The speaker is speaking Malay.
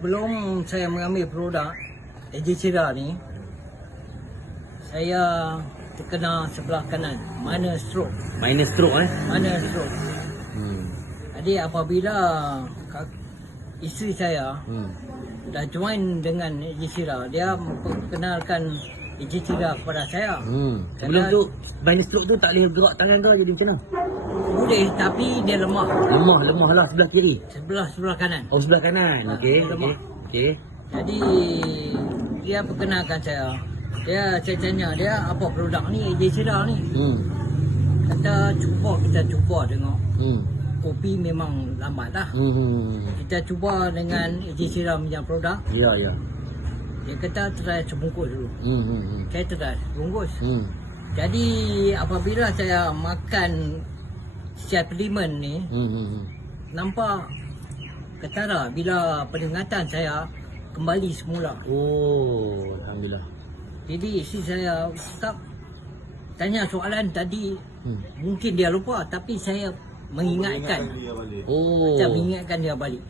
sebelum saya mengambil produk Cera ni, saya terkena sebelah kanan, minor stroke. Minor stroke Minor stroke. Jadi apabila isteri saya dah join dengan Cera, dia memperkenalkan Cera kepada saya. Sebelum tu minor stroke tu tak boleh gerak tangan kau jadi macam mana? Boleh, tapi dia lemah. Lemah lah sebelah kiri. Sebelah kanan. Oh, sebelah kanan. Okey. Jadi dia perkenalkan saya. Saya tanya dia apa produk ni, Cera ni. Kata kita cuba tengok. Kopi memang lambat lah. Kita cuba dengan Cera punya produk. Ya. Dia kata try sebungkus dulu. Saya try sebungkus. Jadi apabila saya makan supplement ni, nampak ketara bila peningatan saya kembali semula. Oh, alhamdulillah. Jadi isteri saya, Ustaz, tanya soalan tadi, mungkin dia lupa, tapi saya mengingatkan. Saya mengingatkan dia balik.